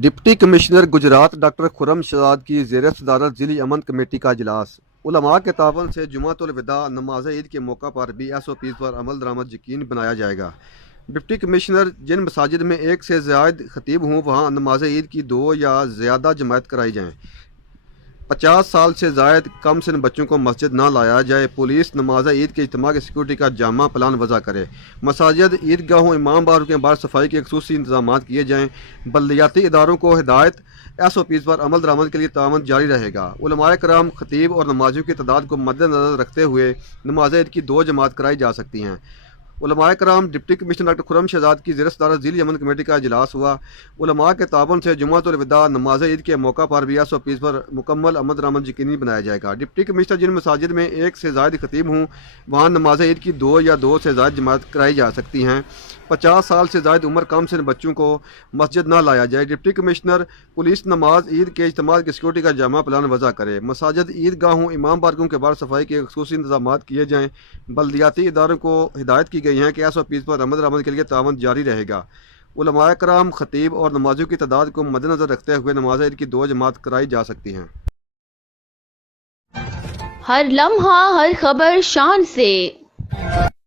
Deputy commissioner Gujarat doctor خرم شہزاد کی زیر صدارت ضلعی امن کمیٹی کا اجلاس۔ علماء کے تعاون سے جمعۃ الوداع نماز عید کے موقع پر بھی SOPs پر عمل درآمد یقینی بنایا جائے گا۔ ڈپٹی کمشنر جن مساجد میں ایک سے زائد خطیب ہوں وہاں نماز عید کی 2 یا زیادہ جماعت کرائی جائیں۔ 50 سال سے زائد کم سن بچوں کو مسجد نہ لایا جائے۔ پولیس نماز عید کے اجتماع کی سیکورٹی کا جامع پلان وضع کرے۔ مساجد، عیدگاہوں، امام باڑوں کے باہر صفائی کے خصوصی انتظامات کیے جائیں۔ بلدیاتی اداروں کو ہدایت SOPs پر عمل درآمد کے لیے تعاون جاری رہے گا۔ علماء کرام، خطیب اور نمازیوں کی تعداد کو مد نظر رکھتے ہوئے نماز عید کی 2 جماعت کرائی جا سکتی ہیں۔ علماء کرام، ڈپٹی کمشنر ڈاکٹر خرم شہزاد کی زیر صدارت ضلعی امن کمیٹی کا اجلاس ہوا۔ علماء کے تعاون سے جمعۃ الوداع نماز عید کے موقع پر بھی SOPs پر مکمل عمل درآمد یقینی بنایا جائے گا۔ ڈپٹی کمشنر جن مساجد میں ایک سے زائد خطیب ہوں وہاں نماز عید کی 2 یا 2 سے زائد جماعت کرائی جا سکتی ہیں۔ 50 سال سے زائد عمر کم سن بچوں کو مسجد نہ لایا جائے۔ ڈپٹی کمشنر پولیس نماز عید کے اجتماع کی سیکورٹی کا جامع پلان وضع کرے۔ مساجد، عیدگاہوں، امام بارگاہوں کے باہر صفائی کے خصوصی انتظامات کیے جائیں۔ بلدیاتی اداروں کو ہدایت کی گئی ہے کہ SOPs پر عمل درآمد کے لیے تعاون جاری رہے گا۔ علماء کرام، خطیب اور نمازیوں کی تعداد کو مد نظر رکھتے ہوئے نماز عید کی 2 جماعت کرائی جا سکتی ہیں۔ ہر لمحہ، ہر خبر شان سے